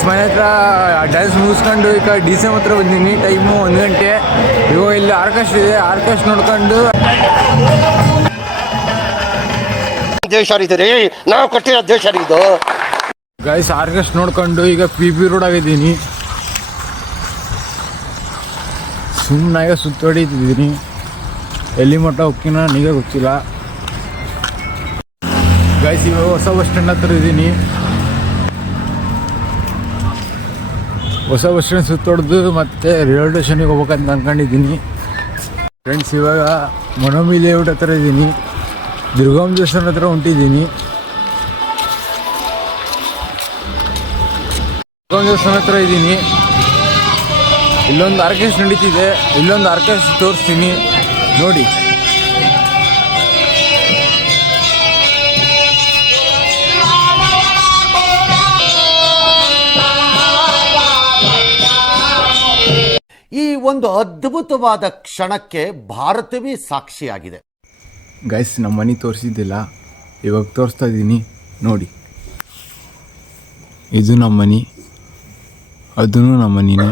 Guys ಮನೆ ಹತ್ರ dance ಮುಗಿಸ್ಕೊಂಡು ಈಗ ಡಿಸೆಮ್ ಹತ್ರ ಬಂದೀನಿ. ಟೈಮು 1 ಗಂಟೆ. ಇವಾಗ ಇಲ್ಲಿ ಆರ್ಕೆಸ್ಟ್ರಾ ಇದೆ, ಆರ್ಕೆಸ್ಟ್ರಾ ನೋಡ್ಕೊಂಡು ದೇಶ ರೀ ನಾವು ಕಟ್ಟಿರೋ ದೇಶ ಇದು. ಗೈಸ್ ಆರ್ಕೆಸ್ಟ್ರಾ ನೋಡ್ಕೊಂಡು ಈಗ PP ರೋಡ್ ಆಗಿದ್ದೀನಿ. ಸುಮ್ಮನಾಗ ಸುತ್ತೊಡಿತಿದ್ದೀನಿ. ಎಲ್ಲಿ ಮಟ್ಟ ಹೋಗ್ತೀನ ನನಗೆ ಗೊತ್ತಿಲ್ಲ. ಗೈಸ್ ಇವಾಗ ಹೊಸ ಬಸ್ ಸ್ಟ್ಯಾಂಡ್ ಹತ್ರ ಇದ್ದೀನಿ. ಹೊಸ ಬಸ್ ಸ್ಟ್ಯಾಂಡ್ ಸುತ್ತೊಡ್ದು ಮತ್ತೆ ರೈಲ್ವೆ ಸ್ಟೇಷನ್ಗೆ ಹೋಗ್ಬೇಕಂತ ಅಂದ್ಕೊಂಡಿದ್ದೀನಿ. ಫ್ರೆಂಡ್ಸ್ ಇವಾಗ ಮನೋಮಿ ಲೇಔಟ್ ಹತ್ರ ಇದ್ದೀನಿ. ದುರ್ಗಮ್ಮ ದೇವಸ್ಥಾನ ಹತ್ರ ಹೊಂಟಿದ್ದೀನಿ. ದುರ್ಗಮ್ಮ ದೇವಸ್ಥಾನ ಹತ್ರ ಇದ್ದೀನಿ. ಇಲ್ಲೊಂದು ಆರ್ಕೆಸ್ಟ್ರಾ ನಡೀತಿದೆ. ಇಲ್ಲೊಂದು ಆರ್ಕೆಸ್ಟ್ರಾ ತೋರಿಸ್ತೀನಿ ನೋಡಿ. ಈ ಒಂದು ಅದ್ಭುತವಾದ ಕ್ಷಣಕ್ಕೆ ಭಾರತವೇ ಸಾಕ್ಷಿಯಾಗಿದೆ. ಗೈಸ್ ನಮ್ಮ ಮನೆ ತೋರಿಸಿದ್ದಿಲ್ಲ, ಇವಾಗ ತೋರಿಸ್ತಾ ಇದ್ದೀನಿ ನೋಡಿ. ಇದು ನಮ್ಮ ಮನೆ, ಅದೂ ನಮ್ಮ ಮನೆಯೇ.